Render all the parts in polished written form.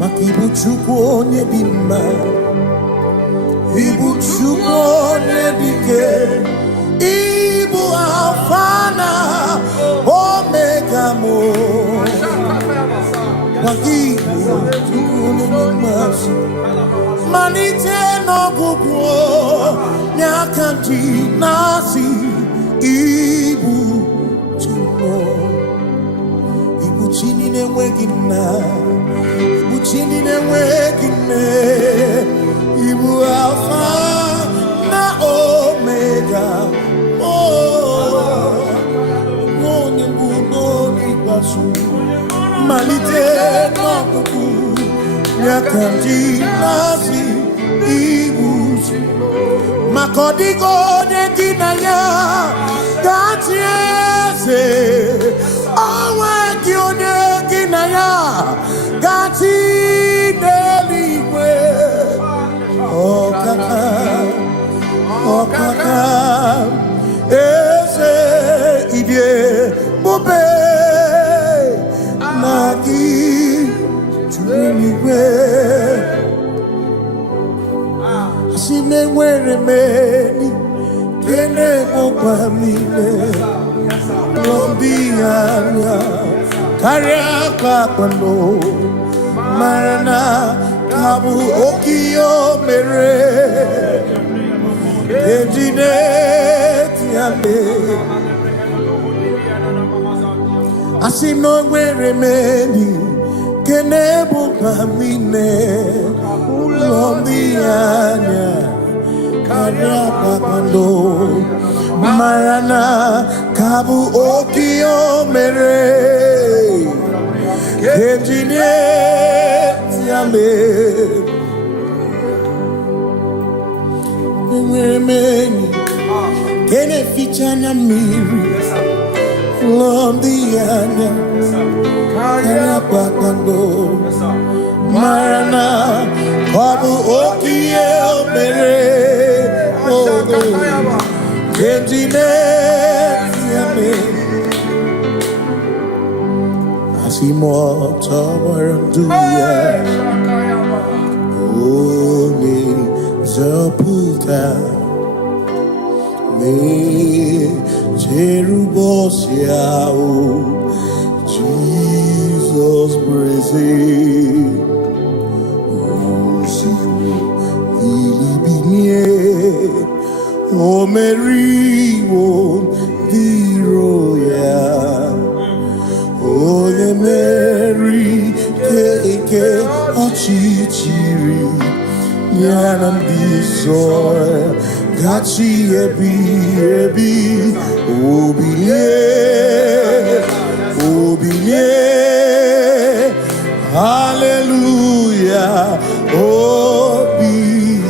Ibu Chukwu onye dị mma, Ibu Chukwu onye dị ike, Ibu Alpha na Omega mo. Ibu Chukwu onye dị mma, malite n'ọgwụgwụ n'aka ndị na-asị Ibu Chukwu, Ibu chi na-enweghị nna. Chini na-enweghị nne, Ibu Alpha na Omega, onye mbụ n'oge ikpeazụ, malite n'ọgwụgwụ n'aka ndị na-asị Ibu. Maka ọ dịghị onye gị na ya ga-achị eze, o nweghị onye gị na ya ga-achị n'eluigwe. Ọkaka, ọkaka, eze ịdị ebube na gị juru eluigwe. Asị m enwere m enyi nke na-ekpokwa m niile, ndị anya karịa kpakpando, mara na ka bụ oke ihe o mere, ejide ya mee. Asị m na o nwere m enyi nke na-ebukwa m niile, ụlọ ndị anya karịa kpakpando, mara na ka bụ oke ihe o mere, ejide ya mee. Enwere m enyi nke na-eficha anya mmiri, ụlọ ndị anya karịa kpakpando, mara na ọ bụ oke ihe o mere, ejide ya mee. Asị m ọtọgbara ndụ ya, onye nzọpụta na-echere ụbọchị ahụ Jizọs bụ eze. Ozugbo bilibinie, o meriwo ndị iro ya, onye meri ike ọchịchịrị ya na ndị nsọ gachi ebighị ebi. Obilie, obilie, hallelujah,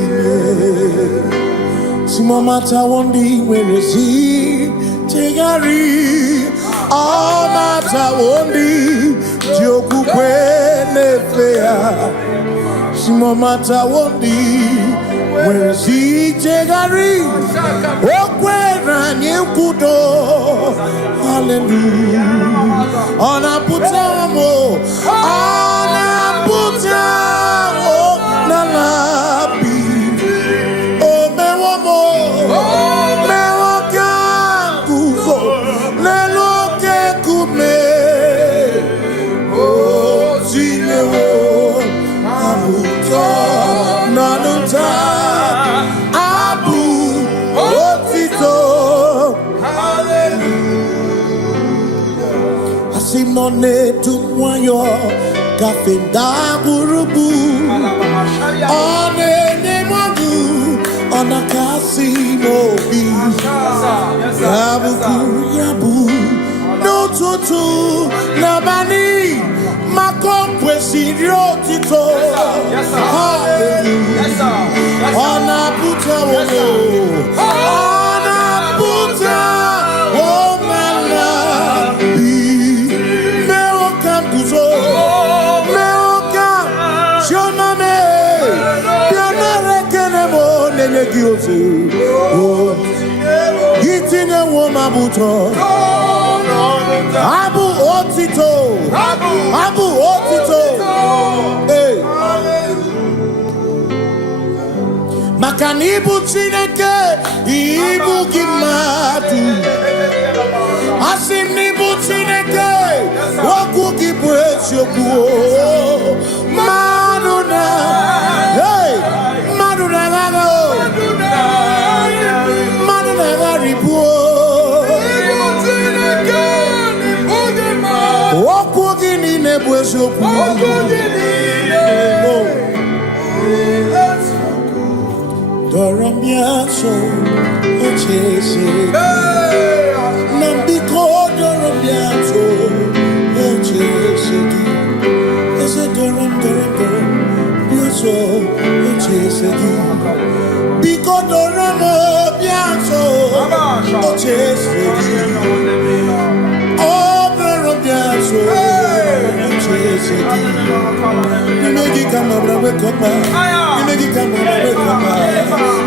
obilie. Si no matter one day nwere si chegharị, all matter one day ji okwukwe na-efe ya. Si no matter one day nwere si chegharị, o kwere anyị nkwudo, hallelujah. Ọ na-apụta m, ọ na-apụta n'ala bi, o mewo m, mewo ka nguzo n'elu oke nkume, o tinyewo abụtọ n'ọnụta abụ otito, hallelujah. Asị m nọ na-edu nwayọ gafe ndagwurugwu, ọ na-enye m ọdụ, ọ na-akasị m obi. Ya bụkwu ya bụ n'ụtụtụ n'abalị, maka o kwesịrị otito, hallelujah. Ọ na-apụta onye, ọ na-apụta omela bi, mewo ka nguzo, mewo ka chioname, bịanara ekele m nenye gị ozi, gị tinye nwo m abụtọ, abụ otito, abụ otito, Makanibu Chineke, Ibu Kimatu. Asinibu Chineke, Waku Kipuesyoku. Maduna, hey, Maduna Gago, Maduna Garibu. Waku Gini Nebuesyoku. Doramiaso, Ochese, Nambiko Doramiaso, Ochese, Ese Doram, Biaso, Ochese, Biko Doramiaso, Ochese, Oh, Doramiaso, Ochese, Nimegi Kamabra, Wekopa. Make it come over,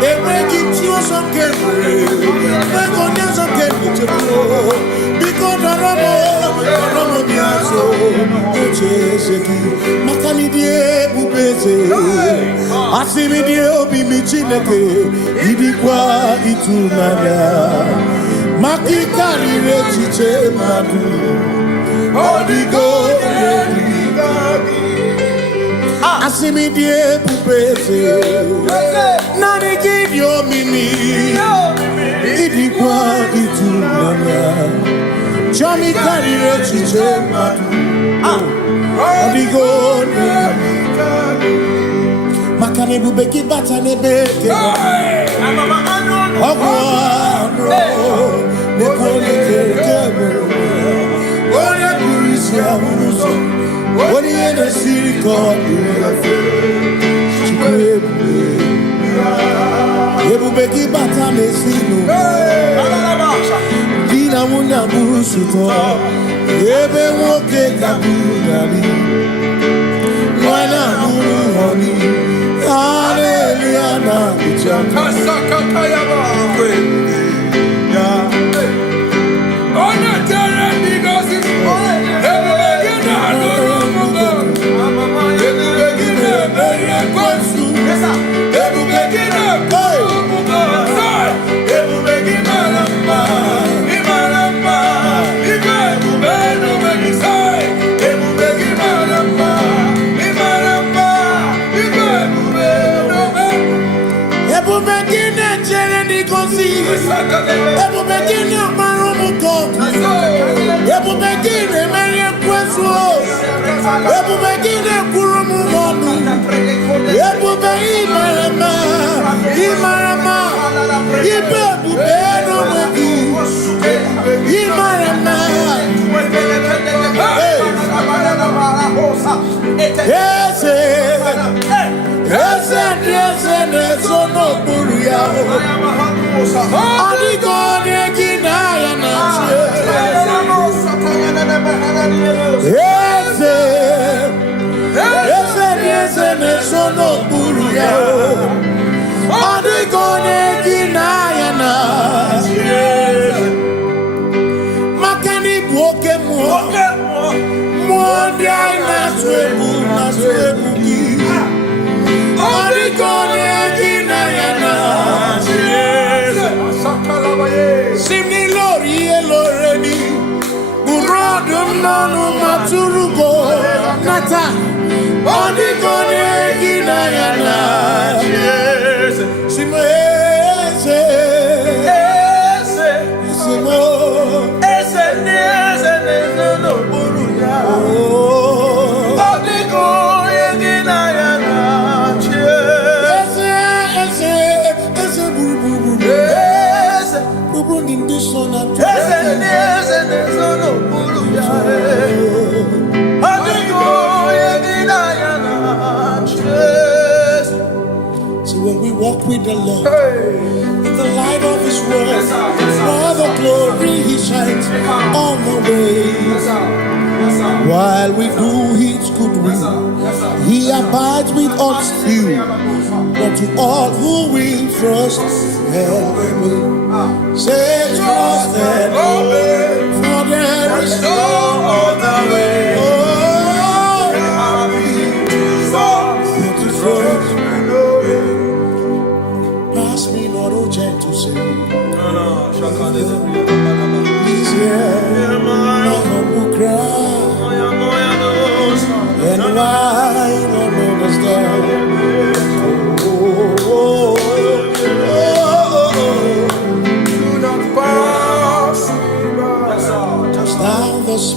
they make it you some carefully. Make on your some carefully to go. Because I don't know, so Cheseki, Macanidie, Bubese, Asimidio, Bimichineke, Idikwa, Itunaya, Makikari, Rechiche, Madu, Odigo, Asimidie pupese, nani kidio mimi, idikwa itunanya, chami karire chiche matu, odigo makane bubeki bata nebeke, ogwano, nekone kekebe, ore kurisi amuso. What you in the city called Ebubeki batame sinu Dina muna busuto Ebe woke kabudali Wana muru honi Hallelujah na kuchaka Kasaka kayaba Ona tere digosi With the Lord, in the light of His word, for the glory He shines on the way. While we do His good will, He abides with us still. But to all who will trust and obey, say trust and obey, for there is no other way. Oh, to trust and obey.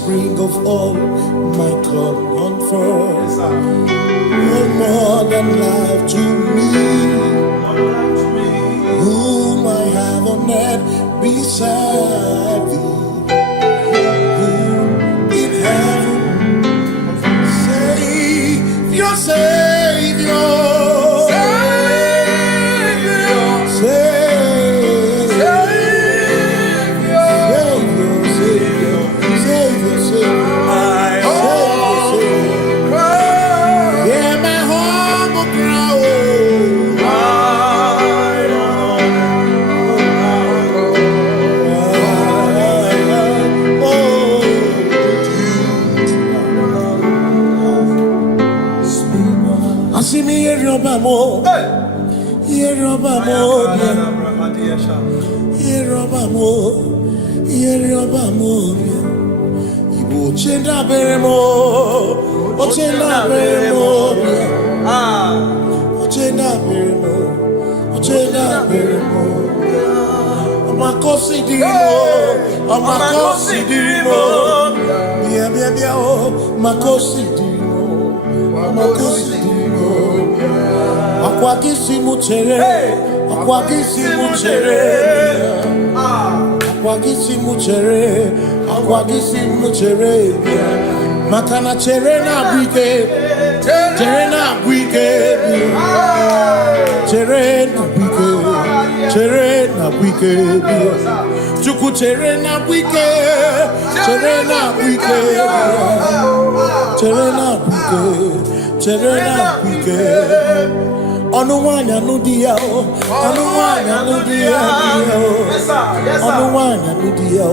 spring of all my comfort, you're more than life to me, whom I have on earth beside thee. In heaven, Savior, Savior, Igbo chenda beremo, ochenda beremo, ochenda beremo, ochenda beremo. Amakosi dirimo, bia bia bia oh, makosi dirimo, makosi dirimo. Akwagisi muchere, akwagisi muchere, akwagisi muchere, akwagisi muchere. Makana chere na bwike, chere na bwike, chere na bwike, chere na bwike. Chuku chere na bwike, chere na bwike, chere na bwike, chere na bwike. Onuwanya nudia o, onuwanya nudia o, onuwanya nudia o,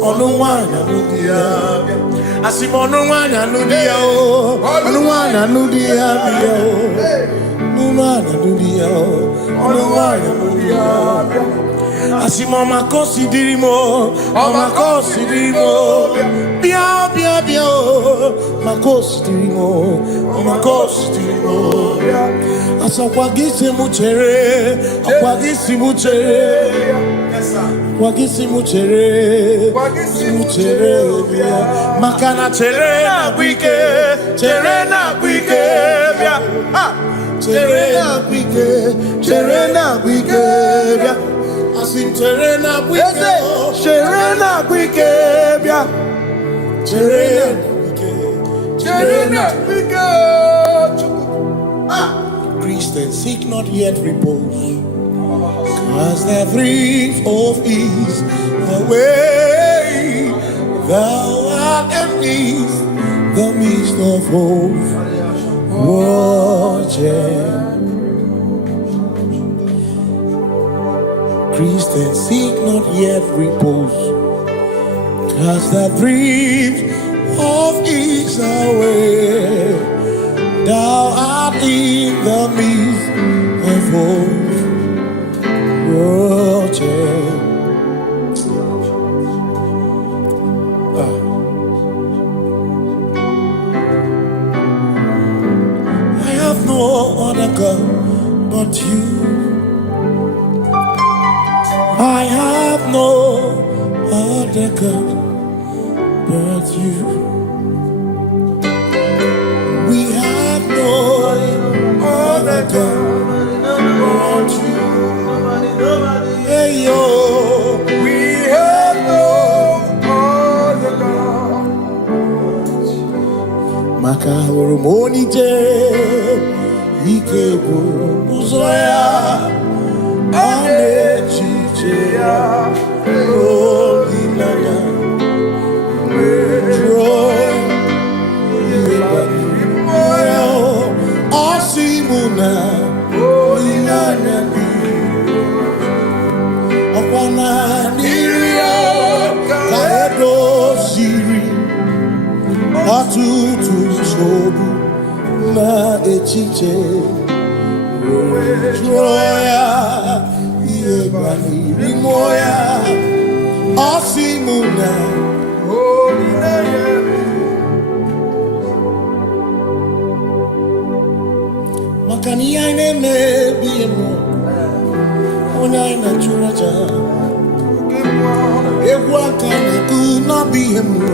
onuwanya nudia. Asim onuwanya nudia o, onuwanya nudia o, onuwanya nudia o, onuwanya nudia. Asim omakosi dirimo, omakosi dirimo, bia bia bia o, makosi dirimo, omakosi dirimo. Asakwagisi muchere, akwagisi muchere, akwagisi muchere, muchere. Makana chere na bwike, chere na bwike, chere na bwike, chere na bwike. Asim chere na bwike, chere na bwike, chere na bwike, chere na bwike. Christians seek not yet repose, as the thrift of ease, the way thou art amidst the midst of hope, watching. Christians seek not yet repose, as the thrift of ease, the way thou art in the midst of hope, watching. I have no other God but you. I have no other God but you. We have no other God but you. Hey yo, we have no other God. Makahuru monije, ikeburu uzoya, anechicheya, holy nana, joy. Asimuna, Olinana, Okwana, Niria, Kaedo, Siri, Atutu, Sobu, Na Echiche, Joya, Iebani, Rimoya, Asimuna, Olinana. Makania neme biemo, ona ina churaja. Ewa kana kuna biemo,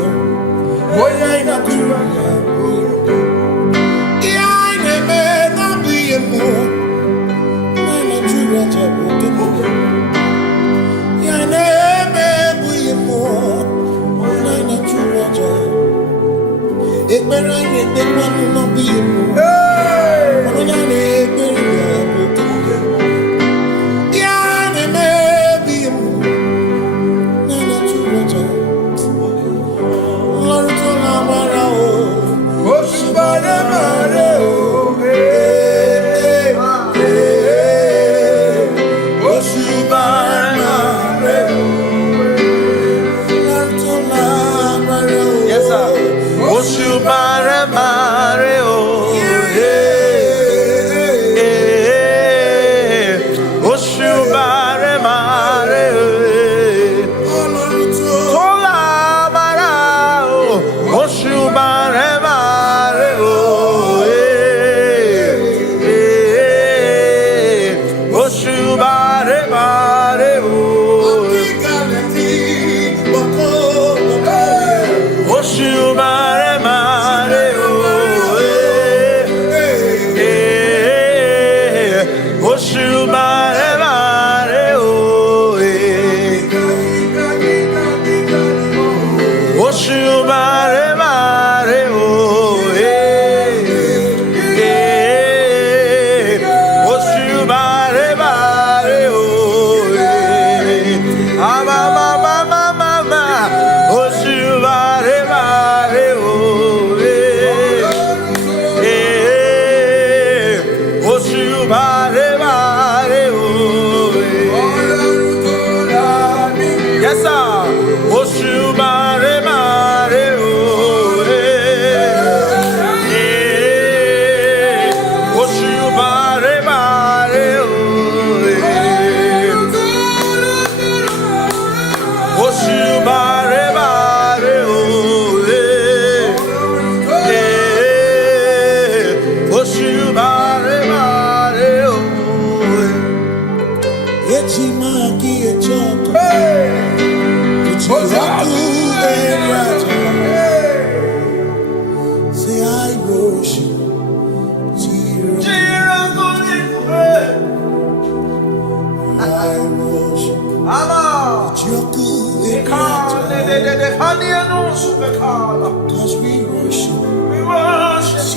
Cause we worship. We worship.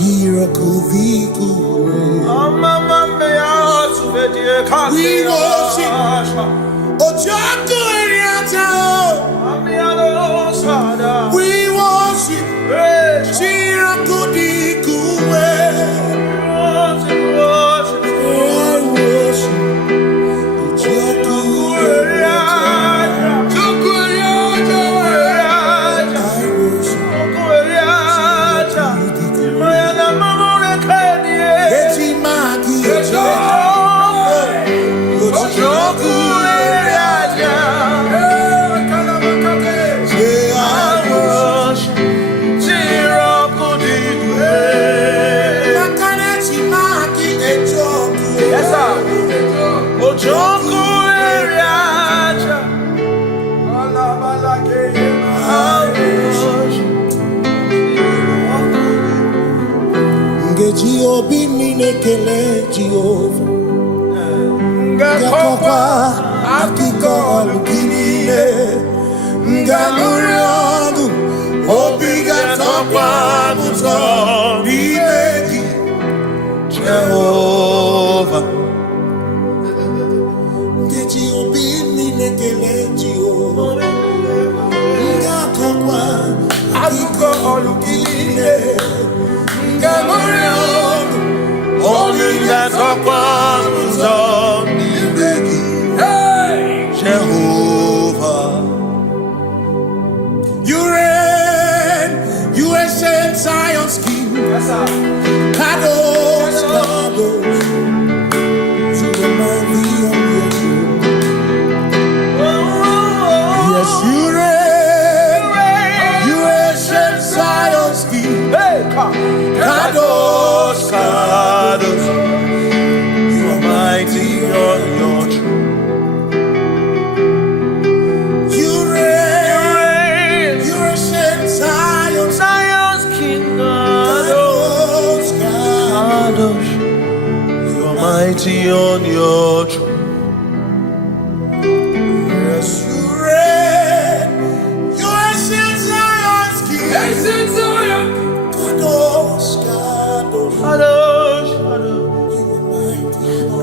We worship. Obi minekele Jehovah Ngakokwa akiko alukile Ngamuriogu Obi gatokwa muto Nimegi Jehovah Ngeji Obi minekele Jehovah Ngakokwa akiko alukile Ngamuriogu Only that of one's on Jehovah. You reign, you ancient Zion's king. Kadosh, Kadosh, to the mighty on your throne. Yes, you reign, you ancient Zion's king. Kadosh, Kadosh, you are mighty on your throne. You reign, you ancient Zion's king. You are mighty on your throne. Yes, you reign. You ancient Zion's King. Ancient Zion. Kadosh, Kadosh, Kadosh, Kadosh. You are mighty on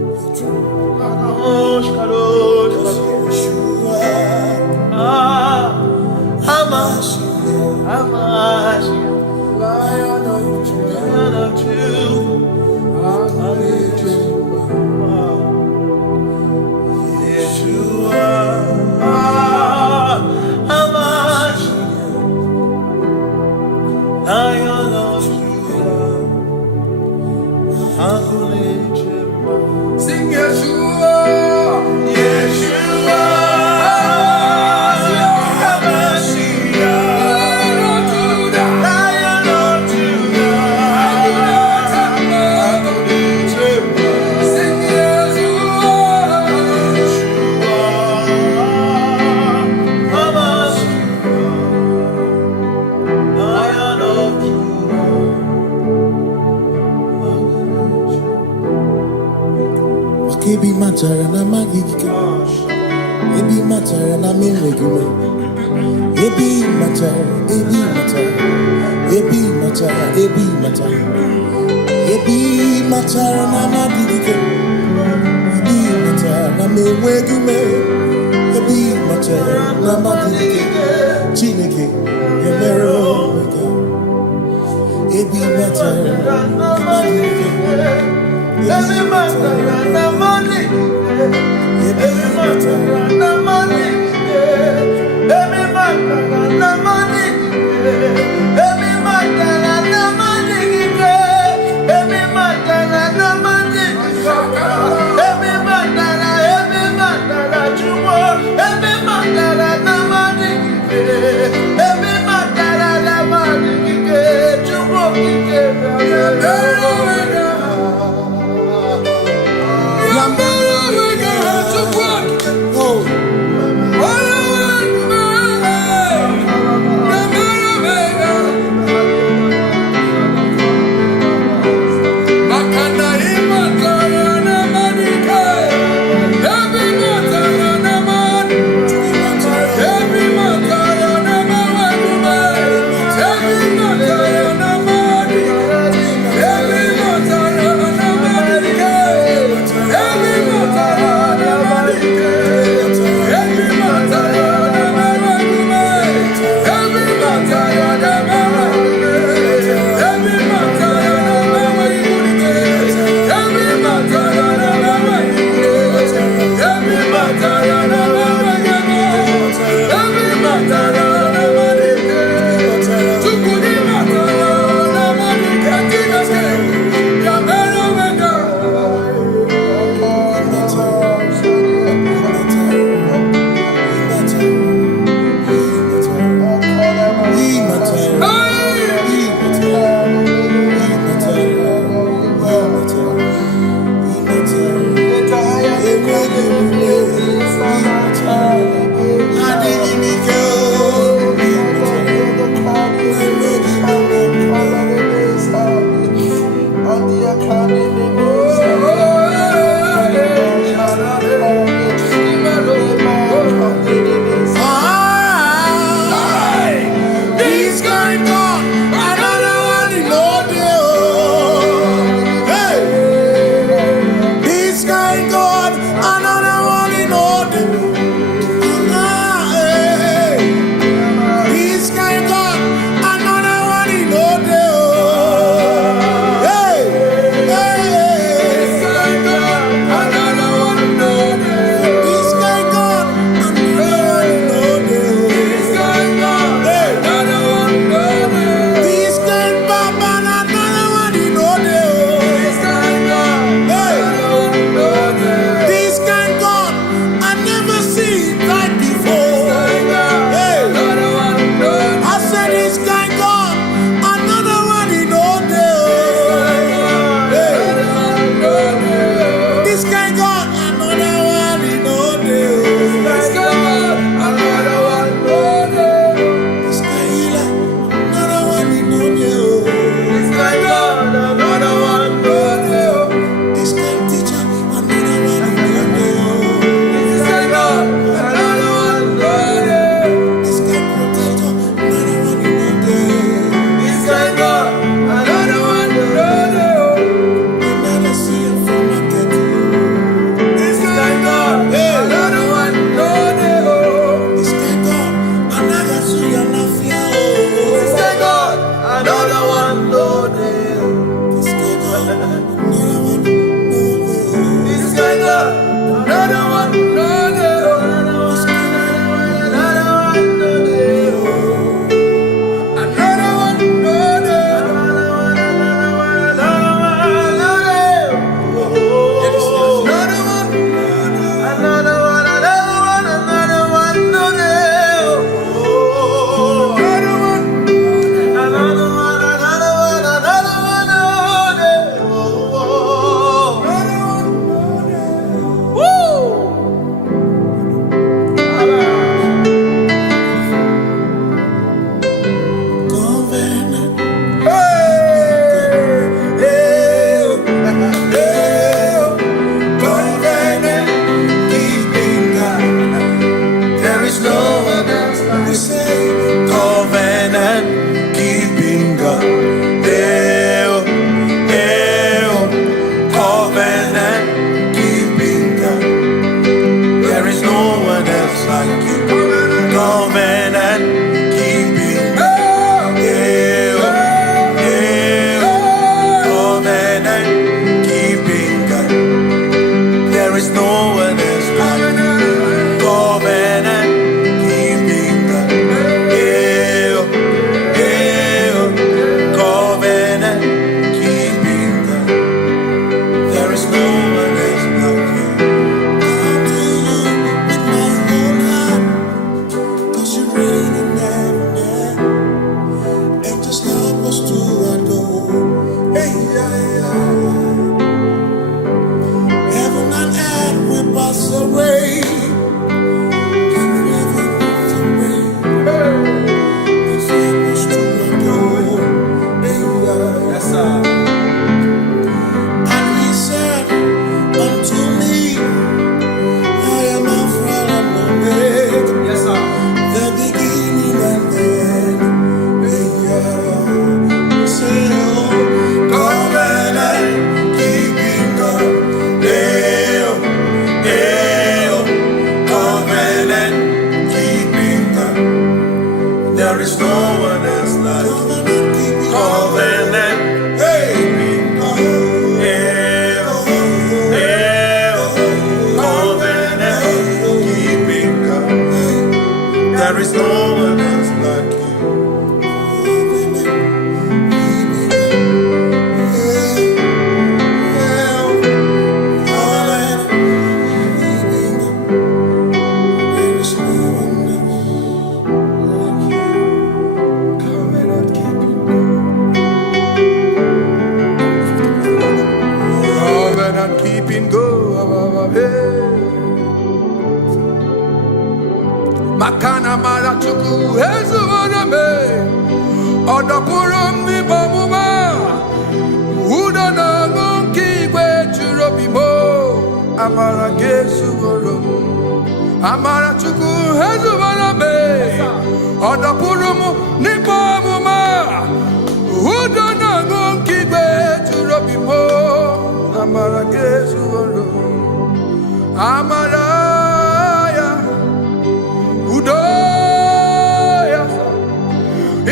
your throne. Kadosh, Kadosh, Kadosh. Yeshua. Amash, Lion of Judah, Yeshua, Amash, Lion of Judah, sing Yeshua, Yeshua. Ebi matara na magike, ebi matara na menwegume, ebi matara, ebi matara, ebi matara, ebi matara, ebi matara na magike, ebi matara na menwegume, ebi matara na magike, Chineke yemero wega, ebi matara na magike. Every matter na money, every matter na money, every matter na money, every matter na money, every matter na money, every matter na chumo, every matter na money, every matter na money, chumo Makana marachuku ezuwaname Odopurum ni bomuma Udo na ngunki kwe churobimo Amara gesuwarum Amara chuku ezuwaname Odopurum ni bomuma Udo na ngunki kwe churobimo Amara gesuwarum Amara Udoya,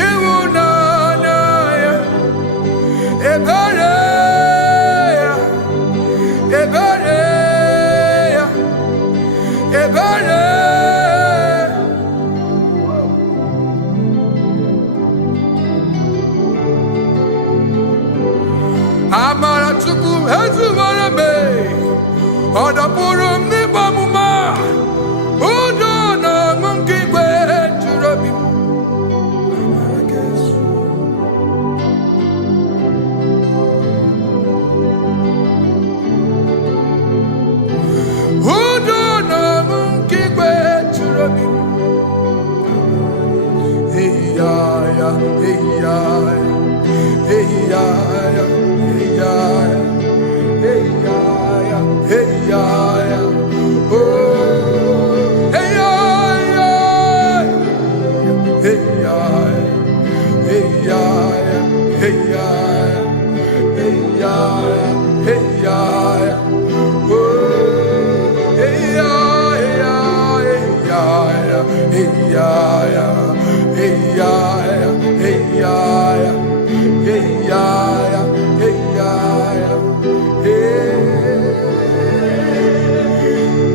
Iwunanaya, Ebereya, Ebereya, Ebereya. Amara chuku ezuwarame, Odapurum ni bamuma.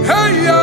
Hey,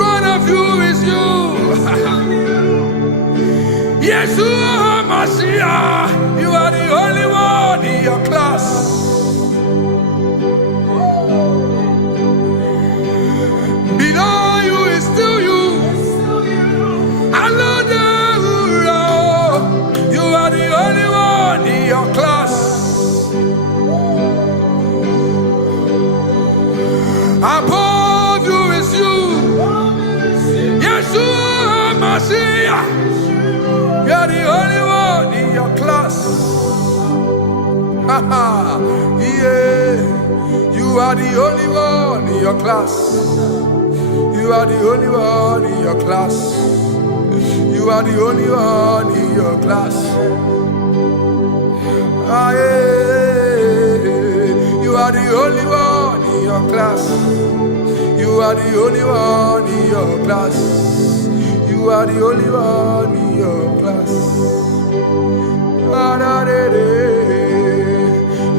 front of you is you. Yeshua Mashiach, you are the only one in your class. Below you is still you. Hallelujah, you are the only one in your class. Above you is you. Yeshua Mashiach, you are the only one in your class. Yeah, you are the only one in your class. You are the only one in your class. You are the only one in your class. Ah, yeah. You are the only one in your class. You are the only one in your class. You are the only one in your class.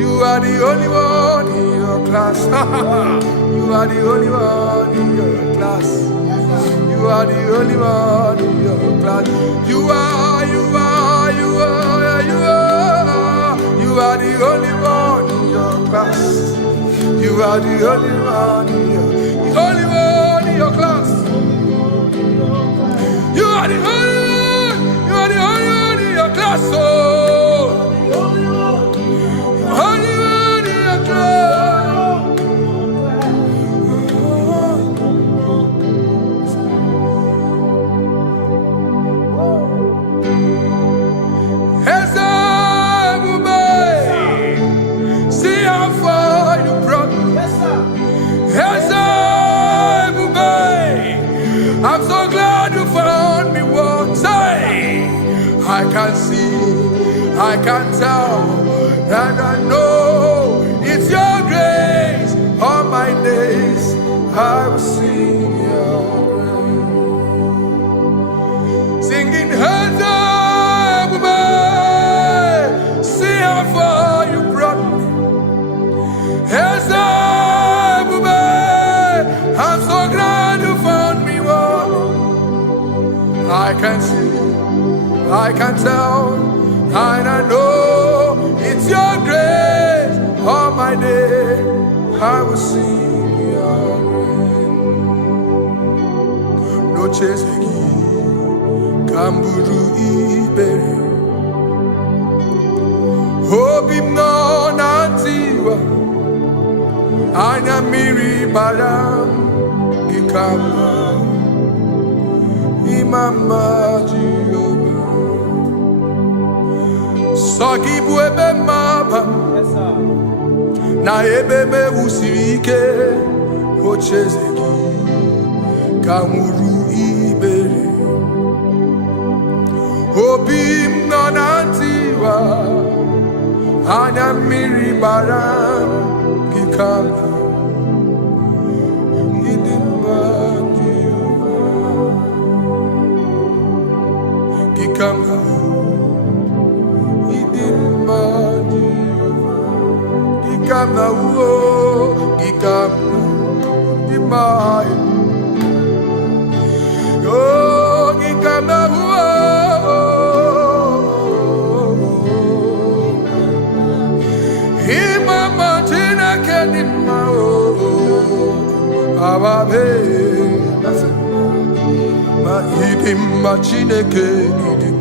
You are the only one in your class. You are the only one in your class. You are the only one in your class. You are the only one in your class. You are the only one in your class. You are the only one in your class. Oh, only one in your class. See how far you brought me. I'm so glad you found me once. I can see, I can tell, and I know it's your grace. All my days I will sing your grace. Singing hands up, see how far you brought me. Hands up, I'm so glad you found me one. I can see, I can tell, and I know it's your grace. All my day I will sing your grace. No chasing, Kamburu Iberi. Hope him no nantiwa. Anya miri baram ikama imama Jehovah. Sogi buebe maba na ebebe usirike ochezeki kamuru ibere obim nonantiwa anya miri baram ikama idima Jehovah ikama Gikama uo, gikama dimai. Oh, gikama uo. Imama tina kedima o, ababe. Ma idim ma chineke idim,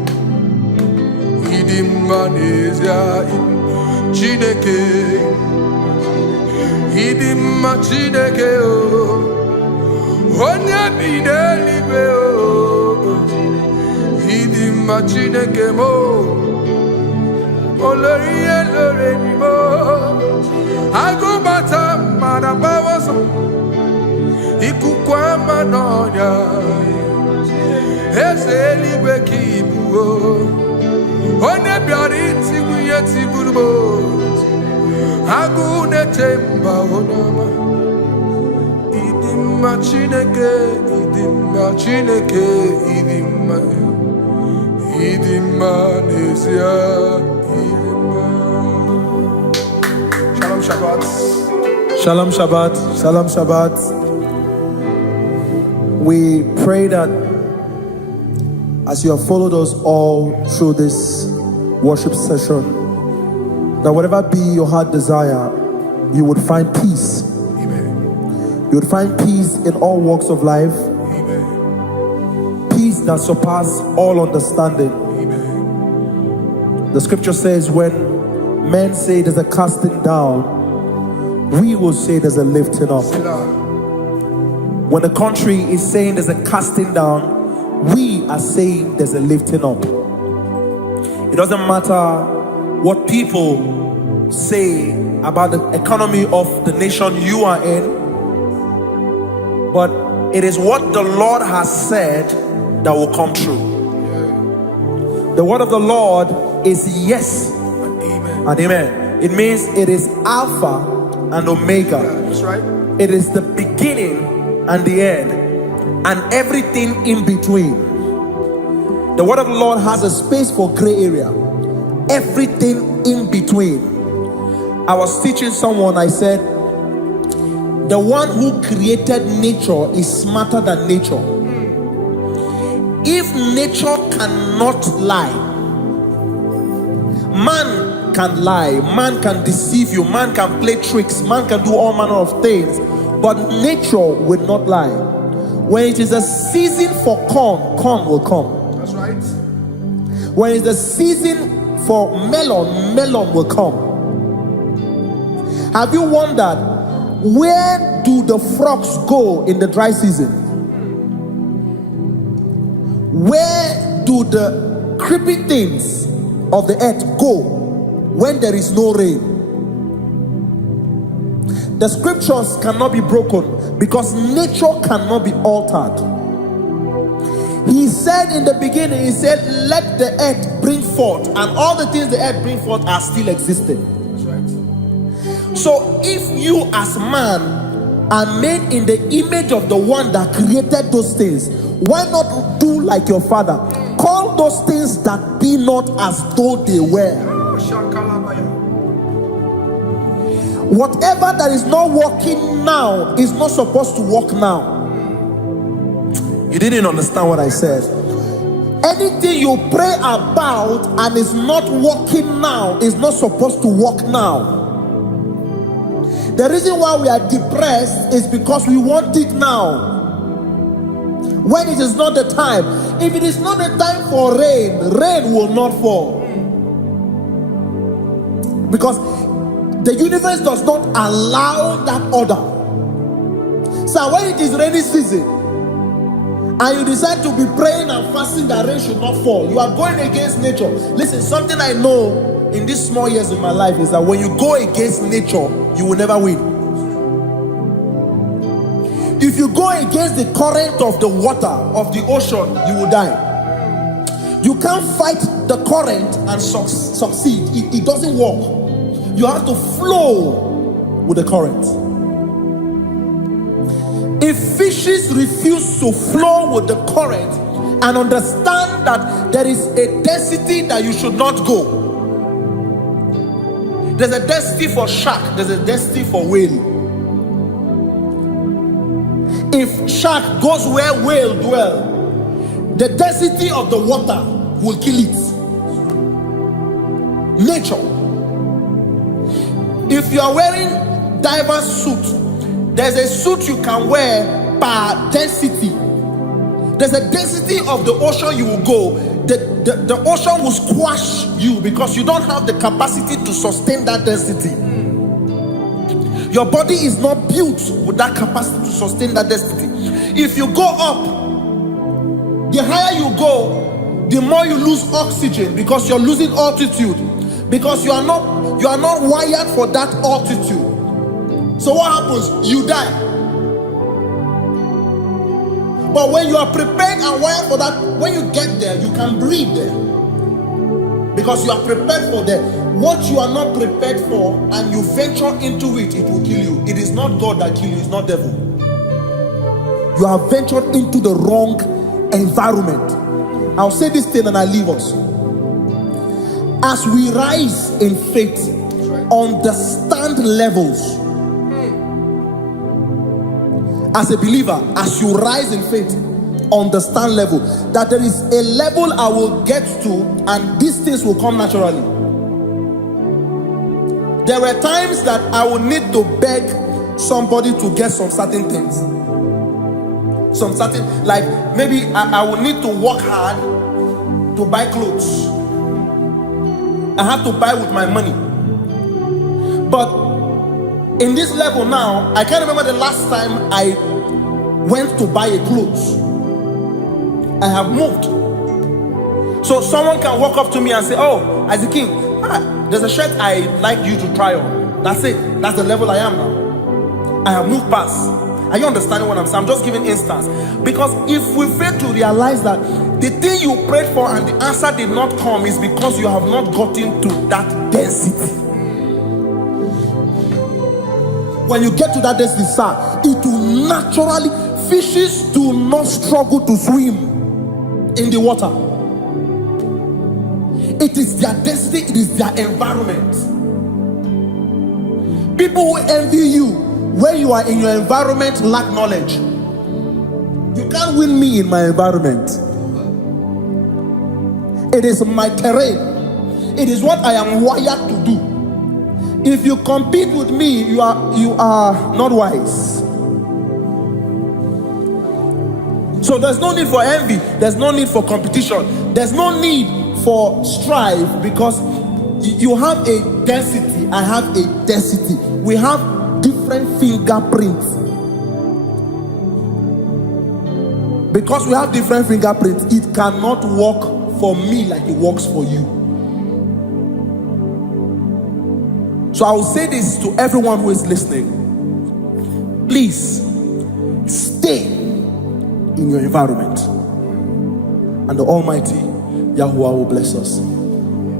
idim ma nezia idim. Chineke, idima Chineke o, onye bideligwe o, idima Chineke mo, oloriye loreni mo, agubata marabawaso, ikukwa manonya, eze eligwe kibu o. Onye bịara itigbu ihe tigburu m agụụ na-etemba onye ọma. Ịdị mma Chineke, ịdị mma Chineke, ịdị mma, ịdị mma n'ezie, ịdị mma. Shalom Shabbat. Shalom Shabbat. Shalom Shabbat. We pray that as you have followed us all through this worship session, that whatever be your heart desire, you would find peace. Amen. You would find peace in all walks of life. Amen. Peace that surpasses all understanding. Amen. The scripture says when men say there's a casting down, we will say there's a lifting up. When the country is saying there's a casting down, we are saying there's a lifting up. It doesn't matter what people say about the economy of the nation you are in, but it is what the Lord has said that will come true. The word of the Lord is yes and amen. It means it is Alpha and Omega. That's right. It is the beginning and the end, and everything in between. The word of the Lord has a space for gray area. Everything in between. I was teaching someone, I said, the one who created nature is smarter than nature. If nature cannot lie, man can lie, man can deceive you, man can play tricks, man can do all manner of things, but nature will not lie. When it is a season for corn, corn will come. That's right. When it's a season for melon, melon will come. Have you wondered, where do the frogs go in the dry season? Where do the creeping things of the earth go when there is no rain? The scriptures cannot be broken because nature cannot be altered. He said in the beginning, he said, let the earth bring forth, and all the things the earth bring forth are still existing. That's right. So if you as man are made in the image of the one that created those things, why not do like your father? Call those things that be not as though they were. Whatever that is not working now is not supposed to work now. You didn't understand what I said. Anything you pray about and is not working now is not supposed to work now. The reason why we are depressed is because we want it now, when it is not the time. If it is not the time for rain, rain will not fall, because the universe does not allow that order. So when it is rainy season and you decide to be praying and fasting that rain should not fall, you are going against nature. Listen, something I know in these small years in my life is that when you go against nature, you will never win. If you go against the current of the water of the ocean, you will die. You can't fight the current and succeed. It doesn't work. You have to flow with the current. If fishes refuse to flow with the current and understand that there is a density that you should not go, there's a density for shark, there's a density for whale. If shark goes where whale dwell, the density of the water will kill it. Nature. If you are wearing diver's suit, there's a suit you can wear per density. There's a density of the ocean you will go. The ocean will squash you because you don't have the capacity to sustain that density. Your body is not built with that capacity to sustain that density. If you go up, the higher you go, the more you lose oxygen because you're losing altitude, because you are not wired for that altitude. So what happens? You die. But when you are prepared and wired for that, when you get there, you can breathe there, because you are prepared for that. What you are not prepared for and you venture into it, it will kill you. It is not God that kills you, it's not devil. You have ventured into the wrong environment. I'll say this thing and I leave us. As we rise in faith, understand levels. as a believer, as you rise in faith, understand level, that there is a level I will get to and these things will come naturally. There were times that I would need to beg somebody to get some certain things. Some certain, like maybe I would need to work hard to buy clothes. I have to buy with my money. But in this level now, I can't remember the last time I went to buy a clothes. I have moved. So someone can walk up to me and say, oh, as a king, there's a shirt I like you to try on. That's it. That's the level I am now. I have moved past. Are you understanding what I'm saying? I'm just giving instance. Because if we fail to realize that the thing you prayed for and the answer did not come is because you have not gotten to that density. When you get to that density, sir, it will naturally, fishes do not struggle to swim in the water. It is their destiny, it is their environment. People who envy you when you are in your environment lack knowledge. You can't win me in my environment. It is my terrain. It is what I am wired to do. If you compete with me, you are not wise. So there's no need for envy, there's no need for competition, there's no need for strife, because you have a density, I have a density. We have different fingerprints. Because we have different fingerprints, it cannot work for me like it works for you. So I will say this to everyone who is listening. Please stay in your environment, and the Almighty Yahuwah will bless us.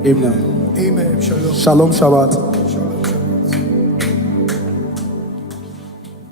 Amen. Amen. Shalom. Shalom Shabbat.